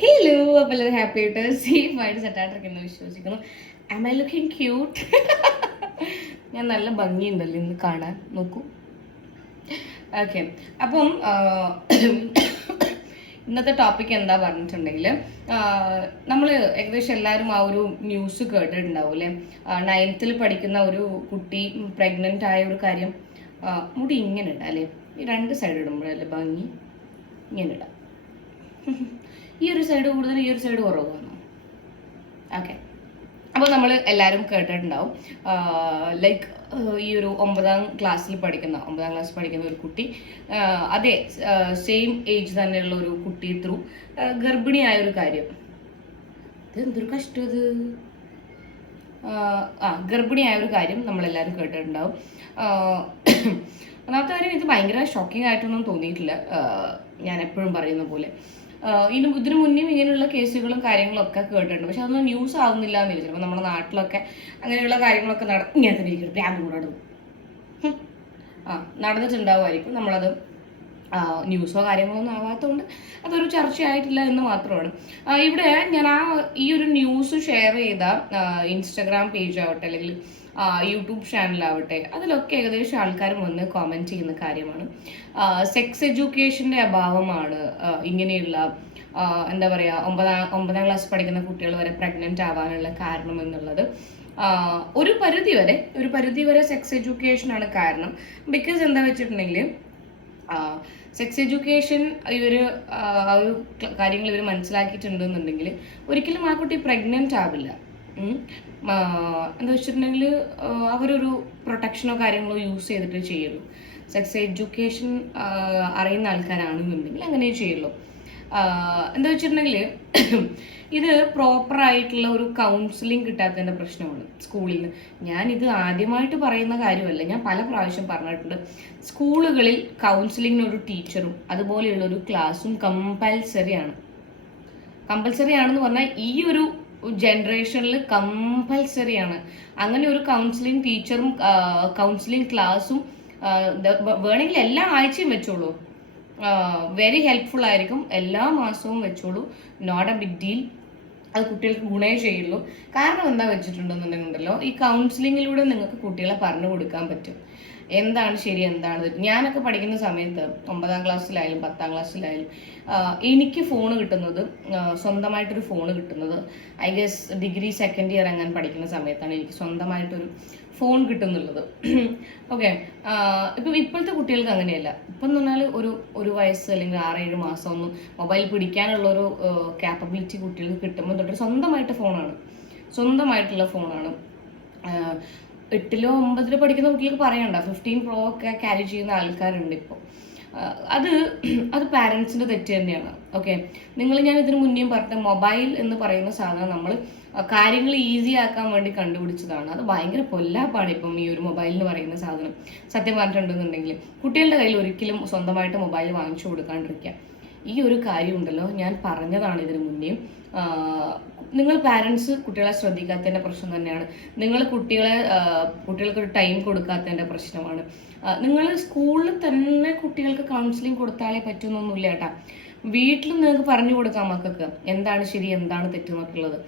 Hello അപ്പോൾ എല്ലാവരും happy ആയിട്ട് സേഫായിട്ട് സെറ്റായിട്ടിരിക്കുന്നു വിശ്വസിക്കുന്നു. ആം ഐ ലുക്കിംഗ് ക്യൂട്ട് ഞാൻ നല്ല ഭംഗിയുണ്ടല്ലോ ഇന്ന് കാണാൻ. നോക്കൂ. ഓക്കെ അപ്പം ഇന്നത്തെ ടോപ്പിക് എന്താ പറഞ്ഞിട്ടുണ്ടെങ്കിൽ നമ്മൾ ഏകദേശം എല്ലാവരും ആ ഒരു ന്യൂസ് കേട്ടിട്ടുണ്ടാവും അല്ലേ? നയൻത്തിൽ പഠിക്കുന്ന ഒരു കുട്ടി പ്രഗ്നന്റ് ആയ ഒരു കാര്യം മുടി ഇങ്ങനെ ഇടാം അല്ലേ? രണ്ട് സൈഡ് ഇടുമ്പോഴല്ലേ ഭംഗി? ഇങ്ങനെ ഇടാം. ഈ ഒരു സൈഡ് കൂടുതൽ ഈ ഒരു സൈഡ് കുറവ് വന്നു ഓക്കെ അപ്പോൾ നമ്മൾ എല്ലാവരും കേട്ടിട്ടുണ്ടാവും ലൈക്ക് ഈ ഒരു ഒമ്പതാം ക്ലാസ്സിൽ പഠിക്കുന്ന ഒമ്പതാം ക്ലാസ് പഠിക്കുന്ന ഒരു കുട്ടി അതേ അതെ സെയിം ഏജ് തന്നെയുള്ള ഒരു കുട്ടി ത്രൂ ഗർഭിണിയായ ഒരു കാര്യം. ഇത് എന്തൊരു കഷ്ടം ഇത് ആ ഗർഭിണിയായ ഒരു കാര്യം നമ്മളെല്ലാവരും കേട്ടിട്ടുണ്ടാവും. ഒന്നാമത്തെ കാര്യം ഇത് ഭയങ്കര ഷോക്കിംഗ് ആയിട്ടൊന്നും തോന്നിയിട്ടില്ല. ഞാൻ എപ്പോഴും പറയുന്ന പോലെ. ഇതിന് ഇതിനു മുന്നേയും ഇങ്ങനെയുള്ള കേസുകളും കാര്യങ്ങളും ഒക്കെ കേട്ടിട്ടുണ്ട്. പക്ഷെ അതൊന്നും ന്യൂസ് ആവുന്നില്ല എന്ന് ചിലപ്പോൾ നമ്മുടെ നാട്ടിലൊക്കെ അങ്ങനെയുള്ള കാര്യങ്ങളൊക്കെ നട ഇങ്ങനെ തന്നെ ഇരിക്കും. ആ നടന്നിട്ടുണ്ടാവുമായിരിക്കും. നമ്മളത് ന്യൂസോ കാര്യങ്ങളോ ഒന്നും ആവാത്തതുകൊണ്ട് അതൊരു ചർച്ചയായിട്ടില്ല എന്ന് മാത്രമാണ്. ഇവിടെ ഞാൻ ആ ഈ ഒരു ന്യൂസ് ഷെയർ ചെയ്ത ഇൻസ്റ്റഗ്രാം പേജ് ആവട്ടെ അല്ലെങ്കിൽ യൂട്യൂബ് ചാനലാവട്ടെ അതിലൊക്കെ ഏകദേശം ആൾക്കാർ വന്ന് കോമെന്റ് ചെയ്യുന്ന കാര്യമാണ്. സെക്സ് എഡ്യൂക്കേഷന്റെ അഭാവമാണ് ഇങ്ങനെയുള്ള എന്താ പറയുക ഒമ്പതാം ഒമ്പതാം ക്ലാസ് പഠിക്കുന്ന കുട്ടികൾ വരെ പ്രഗ്നന്റ് ആവാനുള്ള കാരണം എന്നുള്ളത്. ഒരു പരിധി വരെ ഒരു പരിധി വരെ സെക്സ് എഡ്യൂക്കേഷനാണ് കാരണം. ബിക്കോസ് എന്താ വെച്ചിട്ടുണ്ടെങ്കിൽ സെക്സ് എഡ്യൂക്കേഷൻ ഇവർ ആ ഒരു കാര്യങ്ങൾ ഇവർ മനസ്സിലാക്കിയിട്ടുണ്ടെന്നുണ്ടെങ്കിൽ ഒരിക്കലും ആ കുട്ടി പ്രഗ്നന്റ് ആവില്ല. എന്താ വെച്ചിട്ടുണ്ടെങ്കിൽ അവരൊരു പ്രൊട്ടക്ഷനോ കാര്യങ്ങളോ യൂസ് ചെയ്തിട്ട് ചെയ്യുള്ളൂ. സെക്സ് എഡ്യൂക്കേഷൻ അറിയുന്ന ആൾക്കാരാണെന്നുണ്ടെങ്കിൽ അങ്ങനെ ചെയ്യുള്ളൂ. എന്താ വെച്ചിട്ടുണ്ടെങ്കിൽ ഇത് പ്രോപ്പർ ആയിട്ടുള്ള ഒരു കൗൺസിലിംഗ് കിട്ടാത്തതിന്റെ പ്രശ്നമാണ് സ്കൂളിൽ നിന്ന് ഇത് ആദ്യമായിട്ട് പറയുന്ന കാര്യമല്ല. ഞാൻ പല പ്രാവശ്യം പറഞ്ഞിട്ടുണ്ട്. സ്കൂളുകളിൽ കൗൺസിലിങ്ങിന് ഒരു ടീച്ചറും അതുപോലെയുള്ള ഒരു ക്ലാസ്സും കമ്പൽസറി ആണ്. കമ്പൽസറി ആണെന്ന് പറഞ്ഞാൽ ഈ ഒരു ജനറേഷനിൽ കമ്പൽസറി ആണ്. അങ്ങനെ ഒരു കൗൺസിലിംഗ് ടീച്ചറും കൗൺസിലിംഗ് ക്ലാസ്സും വേണമെങ്കിൽ എല്ലാ ആഴ്ചയും വെച്ചോളൂ. വെരി ഹെൽപ്ഫുൾ ആയിരിക്കും. എല്ലാ മാസവും വെച്ചോളൂ. നോട്ട് എ ബിഗ് ഡീൽ അത് കുട്ടികൾക്ക് ഗുണേ ചെയ്യുള്ളൂ. കാരണം എന്താ വെച്ചിട്ടുണ്ടെന്നുണ്ടെങ്കിലോ ഈ കൗൺസിലിങ്ങിലൂടെ നിങ്ങൾക്ക് കുട്ടികളെ പറഞ്ഞു കൊടുക്കാൻ പറ്റും. എന്താണ് ശരി എന്താണ് ഞാനൊക്കെ പഠിക്കുന്ന സമയത്ത് ഒമ്പതാം ക്ലാസ്സിലായാലും പത്താം ക്ലാസ്സിലായാലും എനിക്ക് ഫോൺ കിട്ടുന്നത് സ്വന്തമായിട്ടൊരു ഫോൺ കിട്ടുന്നത്. I guess degree second year അങ്ങനെ പഠിക്കുന്ന സമയത്താണ് എനിക്ക് സ്വന്തമായിട്ടൊരു ഫോൺ കിട്ടുന്നുള്ളത്. ഓക്കെ ഇപ്പം ഇപ്പോഴത്തെ കുട്ടികൾക്ക് അങ്ങനെയല്ല. ഇപ്പം എന്ന് പറഞ്ഞാൽ ഒരു ഒരു വയസ്സ് അല്ലെങ്കിൽ ആറേഴ് മാസം ഒന്നും മൊബൈൽ പിടിക്കാനുള്ള ഒരു ക്യാപ്പബിലിറ്റി കുട്ടികൾക്ക് കിട്ടുമ്പോൾ തൊട്ട് സ്വന്തമായിട്ട് ഫോണാണ് സ്വന്തമായിട്ടുള്ള ഫോണാണ് എട്ടിലോ ഒമ്പതിലോ പഠിക്കുന്ന കുട്ടികൾക്ക് പറയണ്ട. ഫിഫ്റ്റീൻ പ്രോ ഒക്കെ ക്യാരി ചെയ്യുന്ന ആൾക്കാരുണ്ട് ഇപ്പോൾ അത് അത് പാരൻസിന്റെ തെറ്റ് തന്നെയാണ്. ഓക്കെ നിങ്ങൾ ഞാൻ ഇതിനു മുന്നേയും പറഞ്ഞ മൊബൈൽ എന്ന് പറയുന്ന സാധനം നമ്മൾ കാര്യങ്ങൾ ഈസി ആക്കാൻ വേണ്ടി കണ്ടുപിടിച്ചതാണ്. അത് ഭയങ്കര പൊല്ലാപ്പാണ് ഇപ്പം ഈ ഒരു മൊബൈൽ എന്ന് പറയുന്ന സാധനം. സത്യം പറഞ്ഞിട്ടുണ്ടെന്നുണ്ടെങ്കിൽ കുട്ടികളുടെ കയ്യിൽ ഒരിക്കലും സ്വന്തമായിട്ട് മൊബൈൽ വാങ്ങിച്ചു കൊടുക്കാണ്ടിരിക്കുക. ഈ ഒരു കാര്യമുണ്ടല്ലോ ഞാൻ പറഞ്ഞതാണ് ഇതിനു മുന്നേയും. നിങ്ങൾ പാരൻസ് കുട്ടികളെ ശ്രദ്ധിക്കാത്തതിന്റെ പ്രശ്നം തന്നെയാണ്. നിങ്ങൾ കുട്ടികളെ കുട്ടികൾക്ക് ഒരു ടൈം കൊടുക്കാത്തതിന്റെ പ്രശ്നമാണ്. നിങ്ങൾ സ്കൂളിൽ തന്നെ കുട്ടികൾക്ക് കൗൺസിലിംഗ് കൊടുത്താലേ പറ്റുന്നൊന്നുമില്ല കേട്ടാ. വീട്ടിൽ നിങ്ങൾക്ക് പറഞ്ഞു കൊടുക്കാം മക്കൾക്ക്. എന്താണ് ശരി എന്താണ് തെറ്റെന്നൊക്കെ ഉള്ളത്.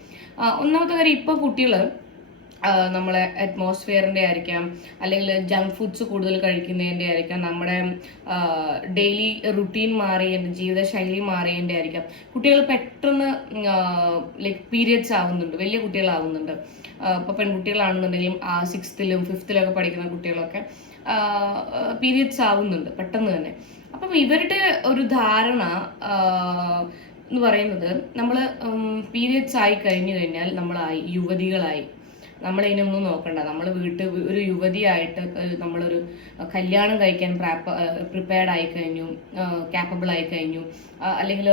ഒന്നാമത്തെ കാര്യം ഇപ്പോൾ കുട്ടികൾ നമ്മളെ അറ്റ്മോസ്ഫിയറിന്റെ ആയിരിക്കാം അല്ലെങ്കിൽ ജങ്ക് ഫുഡ്സ് കൂടുതൽ കഴിക്കുന്നതിന്റെ ആയിരിക്കാം നമ്മുടെ ഡെയിലി റുട്ടീൻ മാറിയതിന്റെ ജീവിതശൈലി മാറിയതിന്റെ ആയിരിക്കാം. കുട്ടികൾ പെട്ടെന്ന് ലൈക്ക് പീരിയഡ്സ് ആവുന്നുണ്ട് വലിയ കുട്ടികളാവുന്നുണ്ട്. ഇപ്പോൾ പെൺകുട്ടികളാണെന്നുണ്ടെങ്കിലും സിക്സ്ത്തിലും ഫിഫ്ത്തിലൊക്കെ പഠിക്കുന്ന കുട്ടികളൊക്കെ പീരിയഡ്സ് ആവുന്നുണ്ട് പെട്ടെന്ന് തന്നെ. അപ്പം ഇവരുടെ ഒരു ധാരണ എന്ന് പറയുന്നത് നമ്മൾ പീരിയഡ്സ് ആയി കഴിഞ്ഞു കഴിഞ്ഞാൽ നമ്മളായി യുവതികളായി നമ്മളതിനൊന്നും നോക്കണ്ട. നമ്മൾ വീട്ടിൽ ഒരു യുവതിയായിട്ട് നമ്മളൊരു കല്യാണം കഴിക്കാൻ പ്രിപ്പയർഡ് ആയി കഴിഞ്ഞു ക്യാപ്പബിൾ ആയി കഴിഞ്ഞു. അല്ലെങ്കിൽ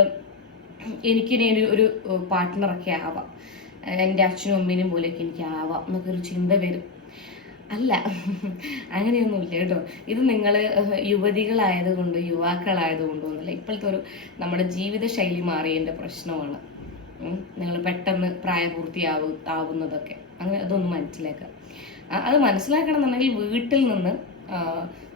എനിക്കിനി ഒരു പാർട്ട്ണറൊക്കെ ആവാം. എന്റെ അച്ഛനും അമ്മേനും പോലെയൊക്കെ എനിക്ക് ആവാം എന്നൊക്കെ ഒരു ചിന്ത വരും. അല്ല അങ്ങനെയൊന്നുമില്ല കേട്ടോ. ഇത് നിങ്ങൾ യുവതികളായതുകൊണ്ട് യുവാക്കളായതുകൊണ്ടൊന്നുമില്ല ഇപ്പോഴത്തെ ഒരു നമ്മുടെ ജീവിതശൈലി മാറിയതിന്റെ പ്രശ്നമാണ്. നിങ്ങൾ പെട്ടെന്ന് പ്രായപൂർത്തിയാവു ആവുന്നതൊക്കെ. അങ്ങനെ അതൊന്ന് മനസ്സിലാക്കുക. അത് മനസ്സിലാക്കണം എന്നുണ്ടെങ്കിൽ വീട്ടിൽ നിന്ന്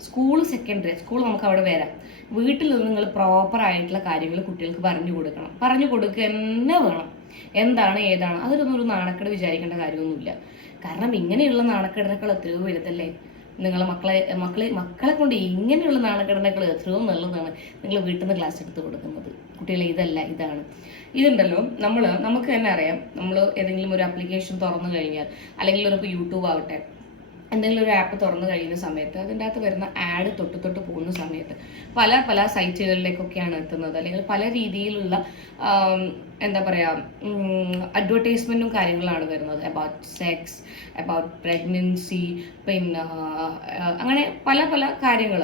സ്കൂൾ സെക്കൻഡറി സ്കൂൾ നമുക്ക് അവിടെ വരാം. വീട്ടിൽ നിന്ന് നിങ്ങൾ പ്രോപ്പർ ആയിട്ടുള്ള കാര്യങ്ങൾ കുട്ടികൾക്ക് പറഞ്ഞു കൊടുക്കണം. പറഞ്ഞു കൊടുക്കുക തന്നെ വേണം. എന്താണ് ഏതാണ്? അതിലൊന്നും ഒരു നാണക്കേട് വിചാരിക്കേണ്ട കാര്യമൊന്നുമില്ല. കാരണം ഇങ്ങനെയുള്ള നാണക്കേടിനേക്കാൾ എത്രയോ വലുതല്ലേ? നിങ്ങളെ മക്കളെ മക്കളെ മക്കളെ കൊണ്ട് ഇങ്ങനെയുള്ള നാണക്കേടിനേക്കാൾ എത്രയോ നല്ലതാണ് നിങ്ങൾ വീട്ടിൽ നിന്ന് ക്ലാസ് എടുത്ത് കൊടുക്കുന്നത്. കുട്ടികളെ ഇതല്ല ഇതാണ്. ഇതുണ്ടല്ലോ നമ്മൾ നമുക്ക് തന്നെ അറിയാം നമ്മൾ ഏതെങ്കിലും ഒരു ആപ്ലിക്കേഷൻ തുറന്നു കഴിഞ്ഞാൽ അല്ലെങ്കിൽ ഒരു യൂട്യൂബ് ആവട്ടെ എന്തെങ്കിലും ഒരു ആപ്പ് തുറന്നു കഴിയുന്ന സമയത്ത് അതിന്റെ അകത്ത് വരുന്ന ആഡ് തൊട്ട് തൊട്ട് പോകുന്ന സമയത്ത് പല പല സൈറ്റുകളിലേക്കൊക്കെയാണ് എത്തുന്നത്. അല്ലെങ്കിൽ പല രീതിയിലുള്ള എന്താ പറയുക അഡ്വർടൈസ്മെന്റും കാര്യങ്ങളാണ് വരുന്നത്. അബൌട്ട് സെക്സ് അബൌട്ട് പ്രഗ്നൻസി പിന്നെ അങ്ങനെ പല പല കാര്യങ്ങൾ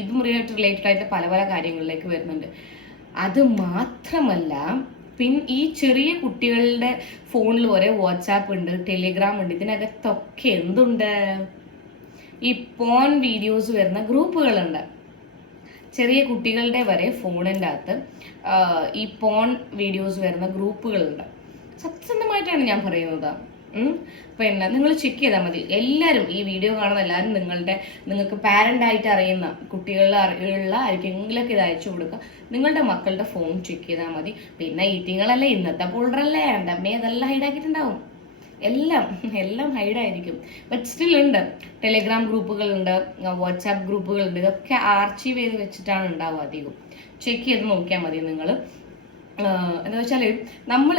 ഇതുമുറിയായിട്ട് റിലേറ്റഡ് ആയിട്ട് പല പല കാര്യങ്ങളിലേക്ക് വരുന്നുണ്ട്. അത് മാത്രമല്ല പിൻ ഈ ചെറിയ കുട്ടികളുടെ ഫോണിൽ ഒരേ വാട്സാപ്പ് ഉണ്ട് ടെലിഗ്രാം ഉണ്ട് ഇതിനകത്തൊക്കെ എന്തുണ്ട്? ഈ പോൺ വീഡിയോസ് വരുന്ന ഗ്രൂപ്പുകളുണ്ട്. ചെറിയ കുട്ടികളുടെ വരെ ഫോണിന്റെ അകത്ത് ഈ പോൺ വീഡിയോസ് വരുന്ന ഗ്രൂപ്പുകളുണ്ട്. സത്യസന്ധമായിട്ടാണ് ഞാൻ പറയുന്നത്. പിന്നെ നിങ്ങൾ ചെക്ക് ചെയ്താൽ മതി. എല്ലാവരും ഈ വീഡിയോ കാണുന്ന എല്ലാവരും നിങ്ങളുടെ നിങ്ങൾക്ക് പാരന്റായിട്ട് അറിയുന്ന കുട്ടികളിൽ അറിയുള്ള ആർക്കെങ്കിലൊക്കെ ഇത് അയച്ചു കൊടുക്കുക. നിങ്ങളുടെ മക്കളുടെ ഫോൺ ചെക്ക് ചെയ്താൽ മതി. പിന്നെ ഈറ്റിങ്ങളല്ലേ ഇന്നത്തെ പോൾഡറല്ലേ എന്റെ അമ്മയെ അതെല്ലാം ഹൈഡാക്കിയിട്ടുണ്ടാവും എല്ലാം എല്ലാം ഹൈഡായിരിക്കും ബട്ട് സ്റ്റിൽ ഉണ്ട്. ടെലിഗ്രാം ഗ്രൂപ്പുകളുണ്ട് വാട്സാപ്പ് ഗ്രൂപ്പുകളുണ്ട് ഇതൊക്കെ ആർച്ചീവ് ചെയ്ത് വെച്ചിട്ടാണ് ഉണ്ടാവുക അധികം. ചെക്ക് ചെയ്ത് നോക്കിയാൽ മതി നിങ്ങൾ എന്താ വെച്ചാൽ നമ്മൾ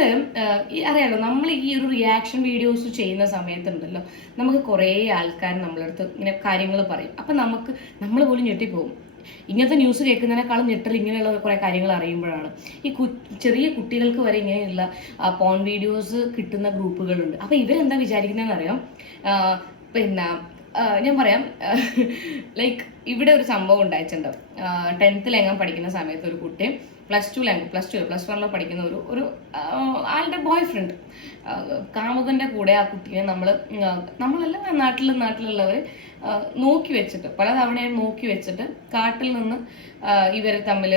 അറിയാലോ നമ്മൾ ഈ ഒരു റിയാക്ഷൻ വീഡിയോസ് ചെയ്യുന്ന സമയത്തുണ്ടല്ലോ നമുക്ക് കുറേ ആൾക്കാർ നമ്മളടുത്ത് ഇങ്ങനെ കാര്യങ്ങൾ പറയും. അപ്പം നമുക്ക് നമ്മൾ പോലും ഞെട്ടിപ്പോകും. ഇങ്ങനത്തെ ന്യൂസ് കേൾക്കുന്നതിനേക്കാളും ഞെട്ടൽ ഇങ്ങനെയുള്ള കുറേ കാര്യങ്ങൾ അറിയുമ്പോഴാണ്. ഈ ചെറിയ കുട്ടികൾക്ക് വരെ ഇങ്ങനെയുള്ള പോൺ വീഡിയോസ് കിട്ടുന്ന ഗ്രൂപ്പുകളുണ്ട്. അപ്പോൾ ഇവരെന്താ വിചാരിക്കുന്നതെന്ന് അറിയാം പിന്നെ ഞാൻ പറയാം ലൈക്ക് ഇവിടെ ഒരു സംഭവം ഉണ്ടായിട്ടുണ്ട്. ടെൻത്തിലെങ്ങാൻ പഠിക്കുന്ന സമയത്ത് ഒരു കുട്ടി പ്ലസ് ടു ലാംഗ് പ്ലസ് ടു പ്ലസ് വണ്ണിൽ പഠിക്കുന്ന ഒരു ഒരു ആളുടെ ബോയ് ഫ്രണ്ട് കാമുകന്റെ കൂടെ ആ കുട്ടിയെ നമ്മൾ നമ്മളെല്ലാം നാട്ടിൽ നാട്ടിലുള്ളവർ നോക്കി വെച്ചിട്ട് പല തവണയും നോക്കി വെച്ചിട്ട് കാട്ടിൽ നിന്ന് ഇവർ തമ്മിൽ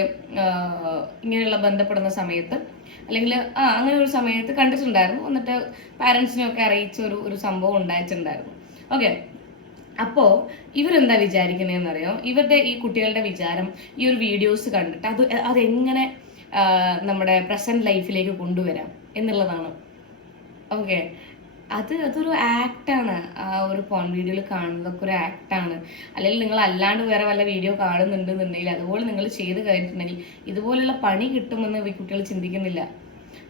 ഇങ്ങനെയുള്ള ബന്ധപ്പെടുന്ന സമയത്ത് അല്ലെങ്കിൽ ആ അങ്ങനെ ഒരു സമയത്ത് കണ്ടിട്ടുണ്ടായിരുന്നു. എന്നിട്ട് പാരൻസിനെയൊക്കെ അറിയിച്ച ഒരു ഒരു സംഭവം ഉണ്ടായിട്ടുണ്ടായിരുന്നു. ഓക്കെ അപ്പോൾ ഇവരെന്താ വിചാരിക്കണേന്നറിയോ ഇവരുടെ ഈ കുട്ടികളുടെ വിചാരം ഈ ഒരു വീഡിയോസ് കണ്ടിട്ട് അത് അതെങ്ങനെ നമ്മുടെ പ്രസന്റ് ലൈഫിലേക്ക് കൊണ്ടുവരാം എന്നുള്ളതാണ്. ഓക്കെ. അത് അതൊരു ആക്ടാണ് ആ ഒരു പോൺ വീഡിയോയിൽ കാണുന്നതൊക്കെ ഒരു ആക്ടാണ് അല്ലെങ്കിൽ നിങ്ങൾ അല്ലാണ്ട് വേറെ വല്ല വീഡിയോ കാണുന്നുണ്ടെന്നുണ്ടെങ്കിൽ അതുപോലെ നിങ്ങൾ ചെയ്ത് കഴിഞ്ഞിട്ടുണ്ടെങ്കിൽ ഇതുപോലുള്ള പണി കിട്ടുമെന്ന് കുട്ടികൾ ചിന്തിക്കുന്നില്ല.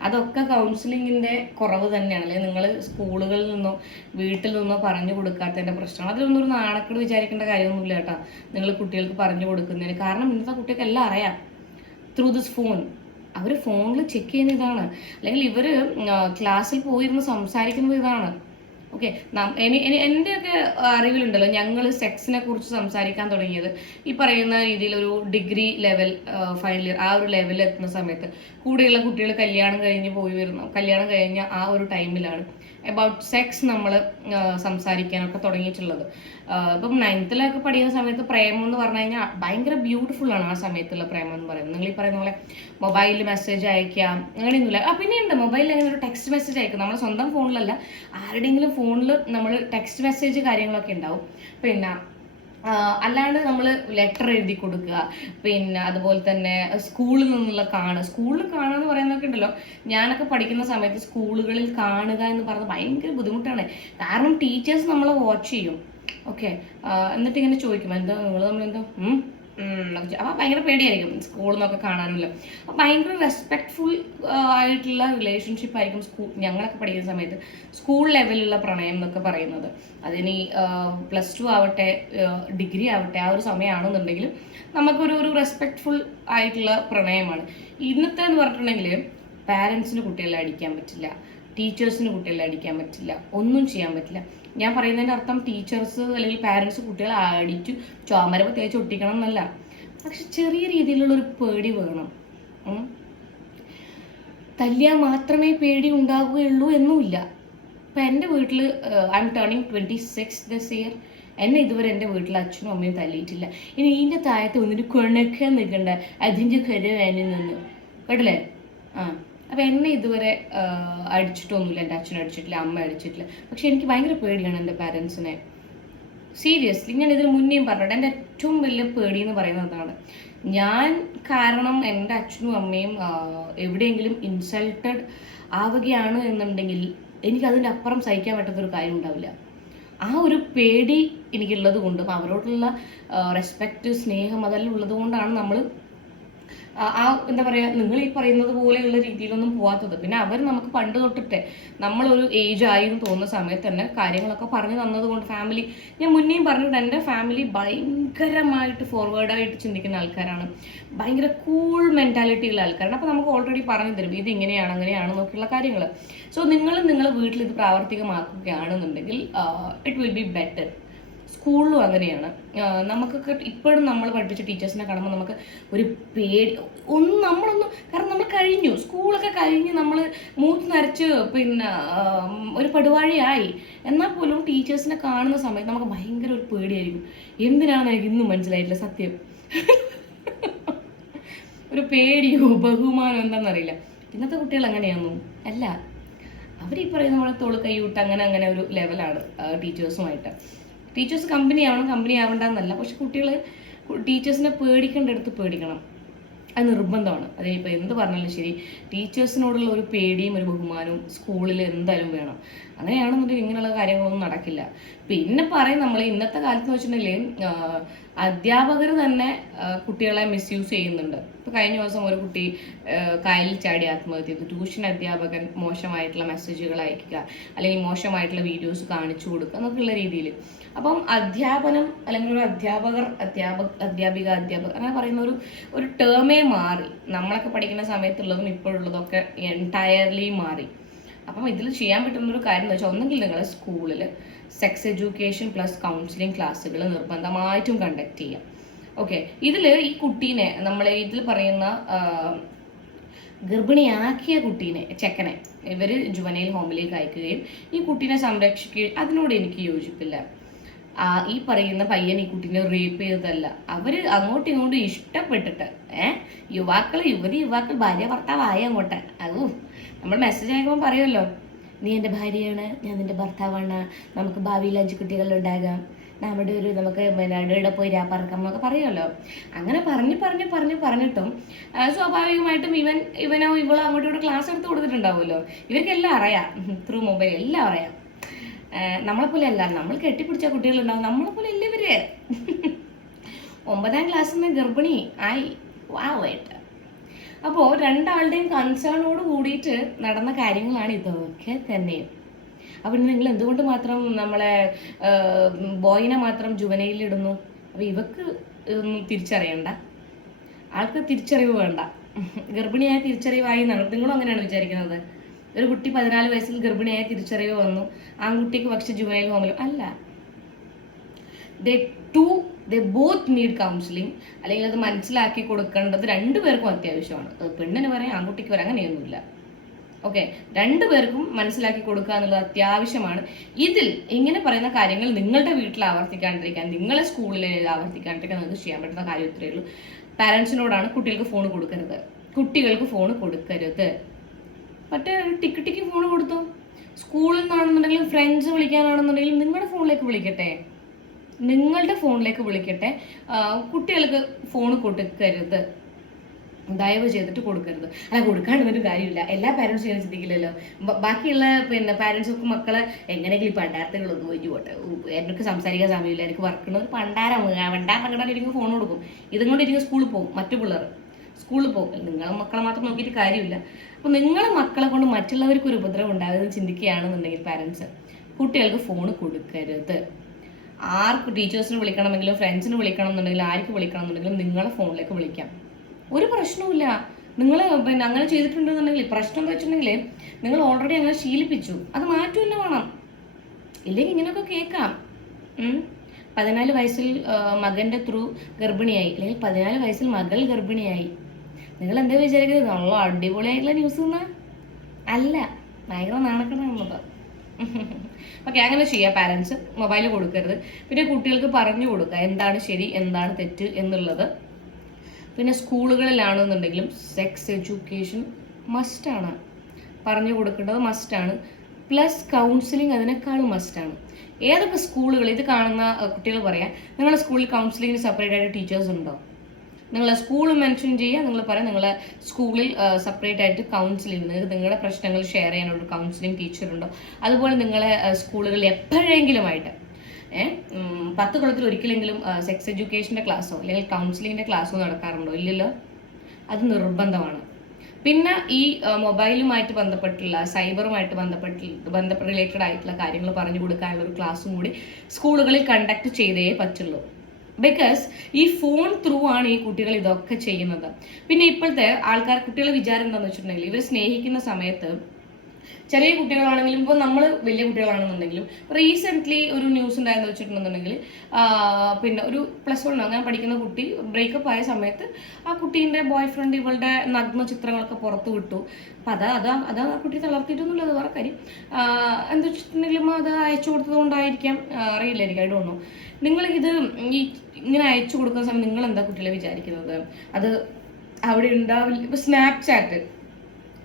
അതൊക്കെ കൗൺസിലിങ്ങിന്റെ കുറവ് തന്നെയാണ്. അല്ലെങ്കിൽ നിങ്ങൾ സ്കൂളുകളിൽ നിന്നോ വീട്ടിൽ നിന്നോ പറഞ്ഞു കൊടുക്കാത്തതിന്റെ പ്രശ്നമാണ് അതിലൊന്നും ഒരു നാണക്കേട് വിചാരിക്കേണ്ട കാര്യമൊന്നുമില്ല കേട്ടോ. നിങ്ങൾ കുട്ടികൾക്ക് പറഞ്ഞു കൊടുക്കുന്നതിന്. കാരണം ഇന്നത്തെ കുട്ടികൾക്ക് എല്ലാം അറിയാം. ത്രൂ ദിസ് ഫോൺ അവർ ഫോണിൽ ചെക്ക് ചെയ്യുന്ന ഇതാണ്. അല്ലെങ്കിൽ ഇവർ ക്ലാസ്സിൽ പോയിരുന്ന് സംസാരിക്കുന്നത് ഇതാണ്. ഓക്കെ എന്റെയൊക്കെ അറിവിലുണ്ടല്ലോ ഞങ്ങൾ സെക്സിനെ കുറിച്ച് സംസാരിക്കാൻ തുടങ്ങിയത്. ഈ പറയുന്ന രീതിയിൽ ഒരു ഡിഗ്രി ലെവൽ ഫൈനൽ ഇയർ ആ ഒരു ലെവലിൽ എത്തുന്ന സമയത്ത് കൂടെയുള്ള കുട്ടികൾ കല്യാണം കഴിഞ്ഞ് പോയി വരുന്നു. കല്യാണം കഴിഞ്ഞ ആ ഒരു ടൈമിലാണ് അബൌട്ട് സെക്സ് നമ്മൾ സംസാരിക്കാനൊക്കെ തുടങ്ങിയിട്ടുള്ളത്. ഇപ്പം നയൻത്തിലൊക്കെ പഠിക്കുന്ന സമയത്ത് പ്രേമം എന്ന് പറഞ്ഞു കഴിഞ്ഞാൽ ഭയങ്കര ബ്യൂട്ടിഫുൾ ആണ് ആ സമയത്തുള്ള പ്രേമം എന്ന് പറയുന്നത്. നിങ്ങൾ ഈ പറയുന്ന പോലെ മൊബൈലിൽ മെസ്സേജ് അയക്കാം അങ്ങനെയൊന്നുമില്ല. ആ പിന്നെയുണ്ട് മൊബൈലിൽ അങ്ങനെ ഒരു ടെക്സ്റ്റ് മെസ്സേജ് അയക്കും നമ്മൾ സ്വന്തം ഫോണിലല്ല ആരുടെയെങ്കിലും ഫോണിൽ നമ്മൾ ടെക്സ്റ്റ് മെസ്സേജ് കാര്യങ്ങളൊക്കെ ഉണ്ടാവും. പിന്നെ അല്ലാണ്ട് നമ്മൾ ലെറ്റർ എഴുതി കൊടുക്കുക. പിന്നെ അതുപോലെ തന്നെ സ്കൂളിൽ നിന്നുള്ള കാണുക. സ്കൂളിൽ കാണുക എന്ന് പറയുന്നതൊക്കെ ഉണ്ടല്ലോ. ഞാനൊക്കെ പഠിക്കുന്ന സമയത്ത് സ്കൂളുകളിൽ കാണുക എന്ന് പറയുന്നത് ഭയങ്കര ബുദ്ധിമുട്ടാണ്. കാരണം ടീച്ചേഴ്സ് നമ്മളെ വാച്ച് ചെയ്യും. ഓക്കെ എന്നിട്ട് ഇങ്ങനെ ചോദിക്കും എന്താ നിങ്ങൾ നമ്മൾ അപ്പൊ ഭയങ്കര പേടിയായിരിക്കും സ്കൂളിൽ നിന്നൊക്കെ കാണാനുമില്ല അപ്പൊ ഭയങ്കര റെസ്പെക്ട്ഫുൾ ആയിട്ടുള്ള റിലേഷൻഷിപ്പ് ആയിരിക്കും സ്കൂൾ ഞങ്ങളൊക്കെ പഠിക്കുന്ന സമയത്ത് സ്കൂൾ ലെവലിലുള്ള പ്രണയം എന്നൊക്കെ പറയുന്നത്. അതിനി പ്ലസ് ടു ആവട്ടെ ഡിഗ്രി ആവട്ടെ ആ ഒരു സമയമാണെന്നുണ്ടെങ്കിൽ നമുക്കൊരു ഒരു റെസ്പെക്ട്ഫുൾ ആയിട്ടുള്ള പ്രണയമാണ്. ഇന്നത്തെ എന്ന് പറഞ്ഞിട്ടുണ്ടെങ്കിൽ പാരൻസിന് കുട്ടികളെ അടിക്കാൻ പറ്റില്ല. ടീച്ചേഴ്സിന് കുട്ടികളെ അടിക്കാൻ പറ്റില്ല ഒന്നും ചെയ്യാൻ പറ്റില്ല. ഞാൻ പറയുന്നതിന്റെ അർത്ഥം ടീച്ചേഴ്സ് അല്ലെങ്കിൽ പാരൻസ് കുട്ടികളെ അടിച്ചു ചോമര തേച്ച് ഒട്ടിക്കണം എന്നല്ല. പക്ഷെ ചെറിയ രീതിയിലുള്ള ഒരു പേടി വേണം. തല്ലിയാൽ മാത്രമേ പേടി ഉണ്ടാകുകയുള്ളൂ എന്നുമില്ല. ഇപ്പം എന്റെ വീട്ടിൽ I am turning twenty six this year എന്നെ ഇതുവരെ എന്റെ വീട്ടിൽ അച്ഛനും അമ്മയും തല്ലിയിട്ടില്ല. ഇനി ഇതിന്റെ താഴത്ത് വന്നിട്ട് കൊണക്കാൻ നിൽക്കണ്ട. അതിന്റെ കര നിന്ന്. കേട്ടില്ലേ? ആ. അപ്പം എന്നെ ഇതുവരെ അടിച്ചിട്ടൊന്നുമില്ല എന്റെ അച്ഛൻ അടിച്ചിട്ടില്ല അമ്മ അടിച്ചിട്ടില്ല. പക്ഷെ എനിക്ക് ഭയങ്കര പേടിയാണ് എന്റെ പാരൻസിനെ. സീരിയസ്ലി ഞാൻ ഇതിന് മുന്നേയും പറഞ്ഞിട്ട് എന്റെ ഏറ്റവും വലിയ പേടി എന്ന് പറയുന്നത് അതാണ്. ഞാൻ കാരണം എന്റെ അച്ഛനും അമ്മയും എവിടെയെങ്കിലും ഇൻസൾട്ടഡ് ആവുകയാണ് എന്നുണ്ടെങ്കിൽ എനിക്ക് അതിന്റെ അപ്പുറം സഹിക്കാൻ പറ്റാത്തൊരു കാര്യം ഉണ്ടാവില്ല. ആ ഒരു പേടി എനിക്കുള്ളത് കൊണ്ടും അവരോടുള്ള റെസ്പെക്റ്റ് സ്നേഹം അതെല്ലാം ഉള്ളത് കൊണ്ടാണ് നമ്മൾ ആ എന്താ പറയാ നിങ്ങൾ ഈ പറയുന്നത് പോലെയുള്ള രീതിയിലൊന്നും പോവാത്തത്. പിന്നെ അവർ നമുക്ക് പണ്ട് തൊട്ടിട്ട് നമ്മളൊരു ഏജ് ആയി എന്ന് തോന്നുന്ന സമയത്ത് തന്നെ കാര്യങ്ങളൊക്കെ പറഞ്ഞു തന്നത് കൊണ്ട് ഫാമിലി ഞാൻ മുന്നേയും പറഞ്ഞിട്ട് എന്റെ ഫാമിലി ഭയങ്കരമായിട്ട് ഫോർവേഡായിട്ട് ചിന്തിക്കുന്ന ആൾക്കാരാണ്. ഭയങ്കര കൂൾ മെന്റാലിറ്റിയുള്ള ആൾക്കാരാണ്. അപ്പോൾ നമുക്ക് ഓൾറെഡി പറഞ്ഞു തരും ഇത് ഇങ്ങനെയാണ് അങ്ങനെയാണ് എന്നൊക്കെയുള്ള കാര്യങ്ങൾ സോ നിങ്ങൾ നിങ്ങളുടെ വീട്ടിൽ ഇത് പ്രാവർത്തികമാക്കുകയാണെന്നുണ്ടെങ്കിൽ ഇറ്റ് വിൽ ബി ബെറ്റർ സ്കൂളിലും അങ്ങനെയാണ്. നമുക്ക് നമുക്കൊക്കെ ഇപ്പോഴും നമ്മൾ പഠിപ്പിച്ച ടീച്ചേഴ്സിനെ കാണുമ്പോൾ നമുക്ക് ഒരു പേടി ഒന്നും നമ്മളൊന്നും കാരണം നമ്മൾ കഴിഞ്ഞു. സ്കൂളൊക്കെ കഴിഞ്ഞ് നമ്മൾ മൂത്ത് നരച്ച് പിന്നെ ഒരു പടുവാഴിയായി. എന്നാൽ പോലും ടീച്ചേഴ്സിനെ കാണുന്ന സമയത്ത് നമുക്ക് ഭയങ്കര ഒരു പേടിയായിരിക്കും. എന്തിനാണെന്ന് എനിക്ക് ഇന്നും മനസ്സിലായിട്ടില്ല സത്യം. ഒരു പേടിയോ ബഹുമാനോ എന്താണെന്നറിയില്ല. ഇന്നത്തെ കുട്ടികൾ അങ്ങനെയാണോ അല്ല. അവർ ഈ പറയുന്ന പോലെ കൈ വിട്ട് അങ്ങനെ അങ്ങനെ ഒരു ലെവലാണ് ടീച്ചേഴ്സുമായിട്ട്. ടീച്ചേഴ്സ് കമ്പനി ആവണം കമ്പനി ആവണ്ടെന്നല്ല പക്ഷെ കുട്ടികൾ ടീച്ചേഴ്സിനെ പേടിക്കേണ്ടടുത്ത് പേടിക്കണം. അത് നിർബന്ധമാണ്. അതിനിപ്പോൾ എന്ത് പറഞ്ഞാലും ശരി. ടീച്ചേഴ്സിനോടുള്ള ഒരു പേടിയും ഒരു ബഹുമാനവും സ്കൂളിൽ എന്തായാലും വേണം. അങ്ങനെയാണെന്നുണ്ടെങ്കിൽ ഇങ്ങനെയുള്ള കാര്യങ്ങളൊന്നും നടക്കില്ല. പിന്നെ പറയും നമ്മൾ ഇന്നത്തെ കാലത്ത് എന്ന് വെച്ചിട്ടുണ്ടെങ്കിൽ അധ്യാപകർ തന്നെ കുട്ടികളെ മിസ്യൂസ് ചെയ്യുന്നുണ്ട്. ഇപ്പോൾ കഴിഞ്ഞ ദിവസം ഒരു കുട്ടി കായലിൽ ചാടി ആത്മഹത്യ ചെയ്തു. ട്യൂഷൻ അധ്യാപകൻ മോശമായിട്ടുള്ള മെസ്സേജുകൾ അയക്കുക അല്ലെങ്കിൽ മോശമായിട്ടുള്ള വീഡിയോസ് കാണിച്ചു കൊടുക്കുക എന്നൊക്കെയുള്ള രീതിയിൽ അപ്പം അധ്യാപനം അല്ലെങ്കിൽ ഒരു അധ്യാപകർ അധ്യാപക അധ്യാപിക അധ്യാപകർ അങ്ങനെ പറയുന്ന ഒരു ഒരു ടേമേ മാറി. നമ്മളൊക്കെ പഠിക്കുന്ന സമയത്തുള്ളതും ഇപ്പോഴുള്ളതൊക്കെ എന്റയർലി മാറി. അപ്പം ഇതിൽ ചെയ്യാൻ പറ്റുന്ന ഒരു കാര്യം എന്ന് വെച്ചാൽ ഒന്നെങ്കിൽ നിങ്ങൾ സ്കൂളിൽ സെക്സ് എഡ്യൂക്കേഷൻ പ്ലസ് കൗൺസിലിംഗ് ക്ലാസ്സുകൾ നിർബന്ധമായിട്ടും കണ്ടക്ട് ചെയ്യാം. ഓക്കെ ഇതിൽ ഈ കുട്ടീനെ നമ്മൾ ഇതിൽ പറയുന്ന ഗർഭിണിയാക്കിയ കുട്ടീനെ ചെക്കനെ ഇവർ ജുവനൈൽ ഹോമിലേക്ക് അയക്കുകയും ഈ കുട്ടീനെ സംരക്ഷിക്കുകയും അതിനോട് എനിക്ക് യോജിപ്പില്ല. ആ ഈ പറയുന്ന പയ്യൻ ഈ കുട്ടീനെ റേപ്പ് ചെയ്തതല്ല. അവർ അങ്ങോട്ടും ഇങ്ങോട്ടും ഇഷ്ടപ്പെട്ടിട്ട് ഏഹ് യുവാക്കൾ യുവതി യുവാക്കൾ ഭാര്യ ഭർത്താവായ അങ്ങോട്ട്. അതോ നമ്മൾ മെസ്സേജ് അയക്കുമ്പോൾ പറയുമല്ലോ നീ എന്റെ ഭാര്യയാണ് ഞാൻ നിന്റെ ഭർത്താവാണ് നമുക്ക് ഭാവിയിൽ അഞ്ച് കുട്ടികൾ ഉണ്ടാകാം. നമ്മുടെ ഒരു നമുക്ക് നടുവിടെ പോയി രാപ്പറക്കാം എന്നൊക്കെ പറയുമല്ലോ അങ്ങനെ പറഞ്ഞ് പറഞ്ഞ് പറഞ്ഞ് പറഞ്ഞിട്ടും സ്വാഭാവികമായിട്ടും ഇവൻ ഇവനോ ഇവളോ അങ്ങോട്ടും ഇവിടെ ക്ലാസ് എടുത്ത് കൊടുത്തിട്ടുണ്ടാവുമല്ലോ. ഇവർക്കെല്ലാം അറിയാം. ത്രൂ മൊബൈൽ എല്ലാം അറിയാം. നമ്മളെപ്പോലെ അല്ല. നമ്മൾ കെട്ടിപ്പിടിച്ച കുട്ടികളുണ്ടാവും. നമ്മളെപ്പോലെ അല്ല ഇവർ. ഒമ്പതാം ക്ലാസ്സിൽ നിന്ന് ഗർഭിണി ആയി. വാവായിട്ട് അപ്പോൾ രണ്ടാളുടെയും കൺസേണോട് കൂടിയിട്ട് നടന്ന കാര്യങ്ങളാണ് ഇതൊക്കെ തന്നെയും അപ്പം നിങ്ങൾ എന്തുകൊണ്ട് മാത്രം നമ്മളെ ബോയിനെ മാത്രം ജുവനയിലിടുന്നു അപ്പം ഇവക്ക് ഇതൊന്നും തിരിച്ചറിയണ്ട. ആൾക്ക് തിരിച്ചറിവ് വേണ്ട. ഗർഭിണിയായ തിരിച്ചറിവായി എന്നാണ് നിങ്ങളും അങ്ങനെയാണ് വിചാരിക്കുന്നത്. ഒരു കുട്ടി പതിനാല് വയസ്സിൽ ഗർഭിണിയായ തിരിച്ചറിവ് വന്നു. ആൺകുട്ടിക്ക് പക്ഷെ ജുവനൈൽ ഹോമിലും അല്ല. They two they both need counselling അല്ലെങ്കിൽ അത് മനസ്സിലാക്കി കൊടുക്കേണ്ടത് രണ്ടുപേർക്കും അത്യാവശ്യമാണ്. അത് പെണ്ണിന് പറയാം ആൺകുട്ടിക്ക് പറയാം അങ്ങനെയൊന്നുമില്ല. ഓക്കെ രണ്ടുപേർക്കും മനസ്സിലാക്കി കൊടുക്കുക എന്നുള്ളത് അത്യാവശ്യമാണ്. ഇതിൽ ഇങ്ങനെ പറയുന്ന കാര്യങ്ങൾ നിങ്ങളുടെ വീട്ടിൽ ആവർത്തിക്കാണ്ടിരിക്കാൻ നിങ്ങളെ സ്കൂളിൽ ആവർത്തിക്കാണ്ടിരിക്കാൻ നിങ്ങൾക്ക് ചെയ്യാൻ പറ്റുന്ന കാര്യം ഇത്രയേ ഉള്ളൂ. പാരൻസിനോടാണ് കുട്ടികൾക്ക് ഫോൺ കൊടുക്കരുത്. കുട്ടികൾക്ക് ഫോൺ കൊടുക്കരുത്. മറ്റേ ടിക്ക് ടിക്ക് ഫോൺ കൊടുത്തു സ്കൂളിൽ നിന്നാണെന്നുണ്ടെങ്കിലും ഫ്രണ്ട്സ് വിളിക്കാനാണെന്നുണ്ടെങ്കിലും നിങ്ങളുടെ ഫോണിലേക്ക് വിളിക്കട്ടെ. നിങ്ങളുടെ ഫോണിലേക്ക് വിളിക്കട്ടെ. കുട്ടികൾക്ക് ഫോൺ കൊടുക്കരുത്. ദയവ് ചെയ്തിട്ട് കൊടുക്കരുത്. അല്ല കൊടുക്കാണ്ട് ഒരു കാര്യമില്ല. എല്ലാ പാരൻസും ഇങ്ങനെ ചിന്തിക്കില്ലല്ലോ. ബാക്കിയുള്ള പിന്നെ പാരൻസൊക്കെ മക്കളെ എങ്ങനെയെങ്കിലും പണ്ടാരത്തുകളൊന്നും ഒഴിഞ്ഞു പോട്ടെ. എനിക്ക് സംസാരിക്കാൻ സമയമില്ല. എനിക്ക് വർക്കണ ഒരു പണ്ടാരം പണ്ടാരം കണ്ടാൽ ഇരിക്കും ഫോൺ കൊടുക്കും. ഇതും കൊണ്ട് സ്കൂളിൽ പോകും മറ്റു പിള്ളേർ. സ്കൂളിൽ പോകും. നിങ്ങളെ മക്കളെ മാത്രം നോക്കിയിട്ട് കാര്യമില്ല. അപ്പോൾ നിങ്ങളെ മക്കളെ കൊണ്ട് മറ്റുള്ളവർക്ക് ഒരു ഉപദ്രവം ഉണ്ടാകുമെന്ന് ചിന്തിക്കുകയാണെന്നുണ്ടെങ്കിൽ പാരൻസ് കുട്ടികൾക്ക് ഫോൺ കൊടുക്കരുത്. ആർക്ക് ടീച്ചേഴ്സിന് വിളിക്കണമെങ്കിലും ഫ്രണ്ട്സിന് വിളിക്കണം എന്നുണ്ടെങ്കിലും ആർക്ക് വിളിക്കണം എന്നുണ്ടെങ്കിലും നിങ്ങളെ ഫോണിലേക്ക് വിളിക്കാം. ഒരു പ്രശ്നവുമില്ല. നിങ്ങൾ പിന്നെ അങ്ങനെ ചെയ്തിട്ടുണ്ടെന്നുണ്ടെങ്കിൽ പ്രശ്നം എന്ന് വെച്ചിട്ടുണ്ടെങ്കിൽ നിങ്ങൾ ഓൾറെഡി അങ്ങനെ ശീലിപ്പിച്ചു. അത് മാറ്റുമല്ലോ വേണം. ഇല്ലെങ്കിൽ ഇങ്ങനെയൊക്കെ കേൾക്കാം. പതിനാല് വയസ്സിൽ മകന്റെ ത്രൂ ഗർഭിണിയായി. അല്ലെങ്കിൽ പതിനാല് വയസ്സിൽ മകൾ ഗർഭിണിയായി. നിങ്ങൾ എന്താ വിചാരിക്കുന്നത്? നല്ല അടിപൊളിയായിട്ടുള്ള ന്യൂസ് എന്നാ? അല്ല ഭയങ്കര നാണക്കെടാണത് ഓക്കെ അങ്ങനെ ചെയ്യാം പാരൻസ് മൊബൈൽ കൊടുക്കരുത്. പിന്നെ കുട്ടികൾക്ക് പറഞ്ഞു കൊടുക്കുക. എന്താണ് ശരി എന്താണ് തെറ്റ് എന്നുള്ളത്. പിന്നെ സ്കൂളുകളിലാണെന്നുണ്ടെങ്കിലും സെക്സ് എഡ്യൂക്കേഷൻ മസ്റ്റാണ് പറഞ്ഞു കൊടുക്കേണ്ടത് മസ്റ്റാണ് പ്ലസ് കൗൺസിലിംഗ് അതിനേക്കാളും മസ്റ്റാണ് ഏതൊക്കെ സ്കൂളുകൾ ഇത് കാണുന്ന കുട്ടികൾ പറയാം നിങ്ങളുടെ സ്കൂളിൽ കൗൺസിലിങ്ങിന് സെപ്പറേറ്റ് ആയിട്ട് ടീച്ചേഴ്സ് ഉണ്ടോ? നിങ്ങളെ സ്കൂൾ മെൻഷൻ ചെയ്യുക നിങ്ങൾ പറയാം നിങ്ങളെ സ്കൂളിൽ സെപ്പറേറ്റ് ആയിട്ട് കൗൺസിലിംഗ് നിങ്ങൾക്ക് നിങ്ങളുടെ പ്രശ്നങ്ങൾ ഷെയർ ചെയ്യാനുള്ള കൗൺസിലിംഗ് ടീച്ചറുണ്ടോ അതുപോലെ നിങ്ങളെ സ്കൂളുകളിൽ എപ്പോഴെങ്കിലുമായിട്ട് പത്ത് കുളത്തിൽ ഒരിക്കലെങ്കിലും സെക്സ് എഡ്യൂക്കേഷന്റെ ക്ലാസ്സോ അല്ലെങ്കിൽ കൗൺസിലിങ്ങിന്റെ ക്ലാസ്സോ നടക്കാറുണ്ടോ? ഇല്ലല്ലോ? അത് നിർബന്ധമാണ്. പിന്നെ ഈ മൊബൈലുമായിട്ട് ബന്ധപ്പെട്ടുള്ള സൈബറുമായിട്ട് ബന്ധപ്പെട്ട് ബന്ധ റിലേറ്റഡ് ആയിട്ടുള്ള കാര്യങ്ങൾ പറഞ്ഞു കൊടുക്കാനുള്ള ഒരു ക്ലാസ്സും കൂടി സ്കൂളുകളിൽ കണ്ടക്ട് ചെയ്തേ പറ്റുള്ളൂ. ബിക്കോസ് ഈ ഫോൺ ത്രൂ ആണ് ഈ കുട്ടികൾ ഇതൊക്കെ ചെയ്യുന്നത്. പിന്നെ ഇപ്പോഴത്തെ ആൾക്കാർ കുട്ടികളെ വിചാരം എന്താണെന്ന് വെച്ചിട്ടുണ്ടെങ്കിൽ ഇവർ സ്നേഹിക്കുന്ന സമയത്ത് ചെറിയ കുട്ടികളാണെങ്കിലും ഇപ്പോൾ നമ്മൾ വലിയ കുട്ടികളാണെന്നുണ്ടെങ്കിലും റീസെന്റ്ലി ഒരു ന്യൂസ് ഉണ്ടായെന്ന് വെച്ചിട്ടുണ്ടെന്നുണ്ടെങ്കിൽ പിന്നെ ഒരു പ്ലസ് വൺ അങ്ങനെ പഠിക്കുന്ന കുട്ടി ബ്രേക്കപ്പ് ആയ സമയത്ത് ആ കുട്ടീന്റെ ബോയ് ഫ്രണ്ട് ഇവളുടെ നഗ്ന ചിത്രങ്ങളൊക്കെ പുറത്ത് വിട്ടു. അപ്പം അതാ അതാ അതാ ആ കുട്ടി തളർത്തിയിട്ടൊന്നുമില്ല വേറെ കാര്യം. എന്താ വെച്ചിട്ടുണ്ടെങ്കിലും അത് അയച്ചു കൊടുത്തത് കൊണ്ടായിരിക്കാം. അറിയില്ല എനിക്ക് ഐ ഡോണ്ട് നോ നിങ്ങൾ ഇത് ഈ ഇങ്ങനെ അയച്ചു കൊടുക്കുന്ന സമയം നിങ്ങൾ എന്താ കുട്ടികളെ വിചാരിക്കുന്നത്? അത് അവിടെ ഉണ്ടാവില്ല. ഇപ്പൊ സ്നാപ്ചാറ്റ്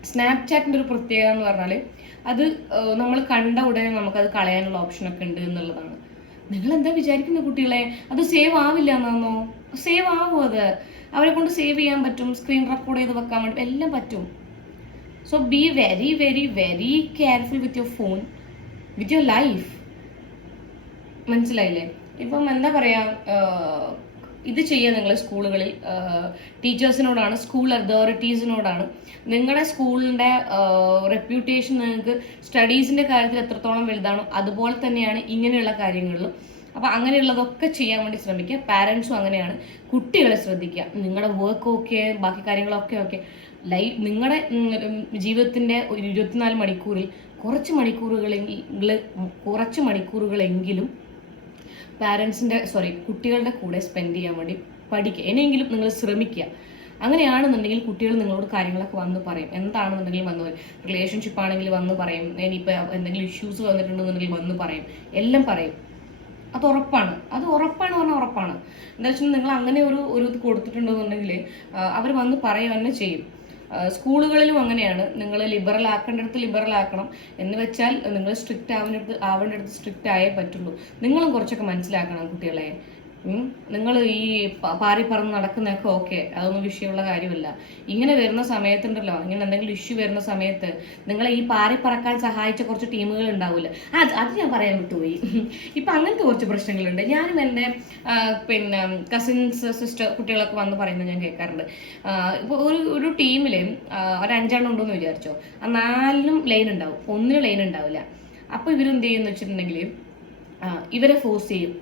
സ്നാപ്ചാറ്റിന്റെ ഒരു പ്രത്യേകത എന്ന് പറഞ്ഞാൽ അത് നമ്മൾ കണ്ട ഉടനെ നമുക്കത് കളയാനുള്ള ഓപ്ഷനൊക്കെ ഉണ്ട് എന്നുള്ളതാണ്. നിങ്ങൾ എന്താ വിചാരിക്കുന്ന കുട്ടികളെ? അത് സേവ് ആവില്ല എന്നാണോ സേവ് ആവും അത്? അവരെ കൊണ്ട് സേവ് ചെയ്യാൻ പറ്റും സ്ക്രീൻ റെക്കോർഡ് ചെയ്ത് വെക്കാൻ വേണ്ടി എല്ലാം പറ്റും. So be very very very careful with your phone with your life മനസ്സിലായില്ലേ? ഇപ്പം എന്താ പറയാ ആഹ് ഇത് ചെയ്യുക നിങ്ങൾ സ്കൂളുകളിൽ. ടീച്ചേഴ്സിനോടാണ് സ്കൂൾ അതോറിറ്റീസിനോടാണ്. നിങ്ങളുടെ സ്കൂളിന്റെ റെപ്യൂട്ടേഷൻ നിങ്ങൾക്ക് സ്റ്റഡീസിന്റെ കാര്യത്തിൽ എത്രത്തോളം വലുതാണോ അതുപോലെ തന്നെയാണ് ഇങ്ങനെയുള്ള കാര്യങ്ങളിലും. അപ്പോൾ അങ്ങനെയുള്ളതൊക്കെ ചെയ്യാൻ വേണ്ടി ശ്രമിക്കുക. പാരൻസും അങ്ങനെയാണ്. കുട്ടികളെ ശ്രദ്ധിക്കുക. നിങ്ങളുടെ വർക്ക് ഓക്കെ ബാക്കി കാര്യങ്ങളൊക്കെ ഓക്കെ ലൈ നിങ്ങളുടെ ജീവിതത്തിന്റെ ഒരു ഇരുപത്തിനാല് മണിക്കൂറിൽ കുറച്ച് മണിക്കൂറുകളെങ്കിൽ കുറച്ച് മണിക്കൂറുകളെങ്കിലും പാരൻസിന്റെ സോറി കുട്ടികളുടെ കൂടെ സ്പെൻഡ് ചെയ്യാൻ വേണ്ടി പഠിക്കുക. എന്നെങ്കിലും നിങ്ങൾ ശ്രമിക്കുക. അങ്ങനെയാണെന്നുണ്ടെങ്കിൽ കുട്ടികൾ നിങ്ങളോട് കാര്യങ്ങളൊക്കെ വന്ന് പറയും. എന്താണെന്നുണ്ടെങ്കിൽ വന്ന് പറയും. റിലേഷൻഷിപ്പ് ആണെങ്കിൽ വന്ന് പറയും. ഇനിയിപ്പോൾ എന്തെങ്കിലും ഇഷ്യൂസ് വന്നിട്ടുണ്ടെന്നുണ്ടെങ്കിൽ വന്ന് പറയും. എല്ലാം പറയും. അത് ഉറപ്പാണ്. അത് ഉറപ്പാണ് പറഞ്ഞാൽ ഉറപ്പാണ്. എന്താ വെച്ചാൽ നിങ്ങൾ അങ്ങനെ ഒരു ഒരു ഇത് കൊടുത്തിട്ടുണ്ടെന്നുണ്ടെങ്കിൽ അവർ വന്ന് പറയുക തന്നെ ചെയ്യും. സ്കൂളുകളിലും അങ്ങനെയാണ്. നിങ്ങൾ ലിബറൽ ആക്കേണ്ടടുത്ത് ലിബറൽ ആക്കണം. എന്ന് വെച്ചാൽ നിങ്ങൾ സ്ട്രിക്റ്റ് ആവേണ്ടടുത്ത് ആവേണ്ടടുത്ത് സ്ട്രിക്റ്റ് ആയേ പറ്റുള്ളൂ. നിങ്ങളും കുറച്ചൊക്കെ മനസ്സിലാക്കണം കുട്ടികളെ. നിങ്ങൾ ഈ പാറി പറന്ന് നടക്കുന്നതൊക്കെ ഓക്കെ. അതൊന്നും വിഷയമുള്ള കാര്യമല്ല. ഇങ്ങനെ വരുന്ന സമയത്തുണ്ടല്ലോ. ഇങ്ങനെ എന്തെങ്കിലും ഇഷ്യൂ വരുന്ന സമയത്ത് നിങ്ങളെ ഈ പാറി പറക്കാൻ സഹായിച്ച കുറച്ച് ടീമുകൾ ഉണ്ടാവില്ല? അത് അത് ഞാൻ പറയാൻ വിട്ടുപോയി. ഇപ്പം അങ്ങനത്തെ കുറച്ച് പ്രശ്നങ്ങളുണ്ട്. ഞാനും എന്റെ പിന്നെ കസിൻസ് സിസ്റ്റർ കുട്ടികളൊക്കെ വന്ന് പറയുന്നത് ഞാൻ കേൾക്കാറുണ്ട്. ഇപ്പോൾ ഒരു ഒരു ടീമിൽ ഒരു അഞ്ചെണ്ണം ഉണ്ടെന്ന് വിചാരിച്ചോ? ആ നാലിനും ലൈൻ ഉണ്ടാവും. ഒന്നിനും ലൈൻ ഉണ്ടാവില്ല. അപ്പോൾ ഇവരെന്ത് ചെയ്യുമെന്ന് വെച്ചിട്ടുണ്ടെങ്കിൽ ഇവരെ ഫോഴ്സ് ചെയ്യും.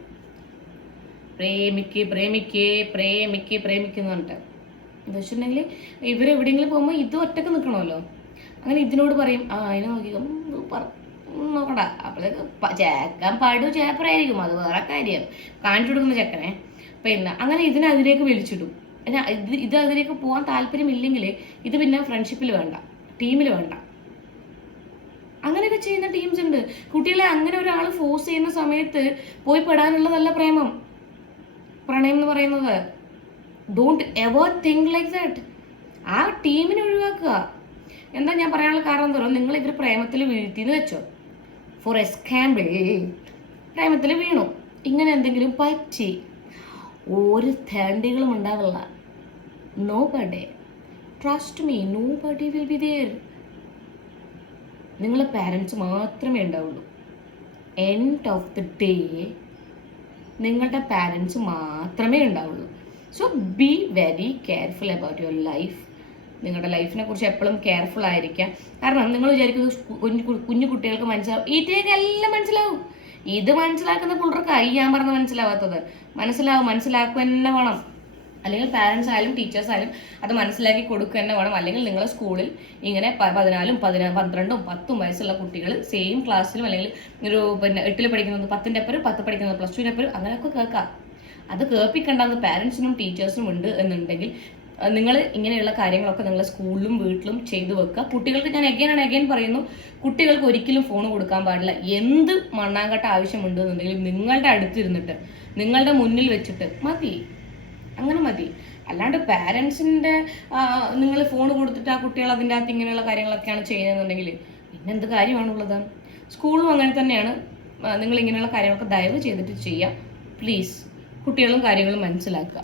പ്രേമിക്ക് പ്രേമിക്കേ പ്രേമിക്ക് പ്രേമിക്കുന്നു പറഞ്ഞിട്ട്. എന്താ വെച്ചിട്ടുണ്ടെങ്കിൽ ഇവരെവിടെയെങ്കിലും പോകുമ്പോൾ ഇത് ഒറ്റയ്ക്ക് നിൽക്കണമല്ലോ അങ്ങനെ ഇതിനോട് പറയും ആ അതിനെ നോക്കി നോക്കടാ. അപ്പോഴേക്ക് ചേക്കാൻ പാടും ചേപ്പറായിരിക്കും. അത് വേറെ കാര്യം. കാണിച്ചു കൊടുക്കുന്ന ചെക്കനെ. പിന്നെ അങ്ങനെ ഇതിനെ അതിലേക്ക് വിളിച്ചിടും ഇത് ഇത് അതിലേക്ക് പോകാൻ താല്പര്യമില്ലെങ്കിൽ ഇത് പിന്നെ ഫ്രണ്ട്ഷിപ്പിൽ വേണ്ട. ടീമിൽ വേണ്ട. അങ്ങനെയൊക്കെ ചെയ്യുന്ന ടീംസ് ഉണ്ട്. കുട്ടികളെ അങ്ങനെ ഒരാൾ ഫോഴ്സ് ചെയ്യുന്ന സമയത്ത് പോയി പെടാനുള്ളതല്ല പ്രേമം. പ്രണയം എന്ന് പറയുന്നത്. Don't ever think like that ആ ടീമിനെ ഒഴിവാക്കുക. എന്താ ഞാൻ പറയാനുള്ള കാരണം എന്താ പറയുക? നിങ്ങൾ ഇവർ പ്രേമത്തിൽ വീഴ്ത്തിന്ന് വെച്ചോ. ഫോർ എക്സാമ്പിൾ പ്രേമത്തിൽ വീണു. ഇങ്ങനെ എന്തെങ്കിലും പറ്റി. ഒരു തേണ്ടികളും ഉണ്ടാവില്ല. Nobody trust me nobody will be there നിങ്ങളെ പാരൻസ് മാത്രമേ ഉണ്ടാവുള്ളൂ. എൻഡ് ഓഫ് ദി ഡേ നിങ്ങളുടെ പാരൻസ് മാത്രമേ ഉണ്ടാവുള്ളൂ. So be very careful about your life നിങ്ങളുടെ ലൈഫിനെ കുറിച്ച് എപ്പോഴും കെയർഫുൾ ആയിരിക്കാം കാരണം നിങ്ങൾ വിചാരിക്കുന്നത് കുഞ്ഞു കുഞ്ഞു കുട്ടികൾക്ക് മനസ്സിലാവും. ഇതിലേക്ക് എല്ലാം മനസ്സിലാവും. ഇത് മനസ്സിലാക്കുന്ന പിള്ളേർക്കായി ഞാൻ പറഞ്ഞ മനസ്സിലാവാത്തത്. മനസ്സിലാവും മനസ്സിലാക്കുക തന്നെ വേണം. അല്ലെങ്കിൽ പാരൻസ് ആയാലും ടീച്ചേഴ്സ് ആയാലും അത് മനസ്സിലാക്കി കൊടുക്കുക തന്നെ വേണം. അല്ലെങ്കിൽ നിങ്ങളെ സ്കൂളിൽ ഇങ്ങനെ പതിനാലും പതിനാ പന്ത്രണ്ടും പത്തും വയസ്സുള്ള കുട്ടികൾ സെയിം ക്ലാസ്സിലും അല്ലെങ്കിൽ ഒരു പിന്നെ എട്ടിൽ പഠിക്കുന്നത് പത്തിന്റെ അപ്പുറം പത്ത് പഠിക്കുന്നത് പ്ലസ് ടുവിന്റെ അപ്പുറം അങ്ങനെയൊക്കെ കേൾക്കാം. അത് കേൾപ്പിക്കേണ്ടത് പാരൻസിനും ടീച്ചേഴ്സിനും ഉണ്ട് എന്നുണ്ടെങ്കിൽ നിങ്ങൾ ഇങ്ങനെയുള്ള കാര്യങ്ങളൊക്കെ നിങ്ങൾ സ്കൂളിലും വീട്ടിലും ചെയ്തു വെക്കുക കുട്ടികൾക്ക് ഞാൻ എഗൈൻ ആണ് എഗൈൻ പറയുന്നു കുട്ടികൾക്ക് ഒരിക്കലും ഫോൺ കൊടുക്കാൻ പാടില്ല. എന്ത് മണ്ണാങ്കട്ട ആവശ്യമുണ്ട് എന്നുണ്ടെങ്കിലും നിങ്ങളുടെ അടുത്തിരുന്നിട്ട് നിങ്ങളുടെ മുന്നിൽ വെച്ചിട്ട് മതി. അങ്ങനെ മതി. അല്ലാണ്ട് പാരൻസിന്റെ നിങ്ങൾ ഫോൺ കൊടുത്തിട്ട് ആ കുട്ടികൾ അതിന്റെ അകത്ത് ഇങ്ങനെയുള്ള കാര്യങ്ങളൊക്കെയാണ് ചെയ്യുന്നതെന്നുണ്ടെങ്കിൽ പിന്നെ എന്ത് കാര്യമാണുള്ളത്? സ്കൂളും അങ്ങനെ തന്നെയാണ്. നിങ്ങൾ ഇങ്ങനെയുള്ള കാര്യങ്ങളൊക്കെ ദയവ് ചെയ്തിട്ട് ചെയ്യുക. പ്ലീസ് കുട്ടികളും കാര്യങ്ങളും മനസ്സിലാക്കുക.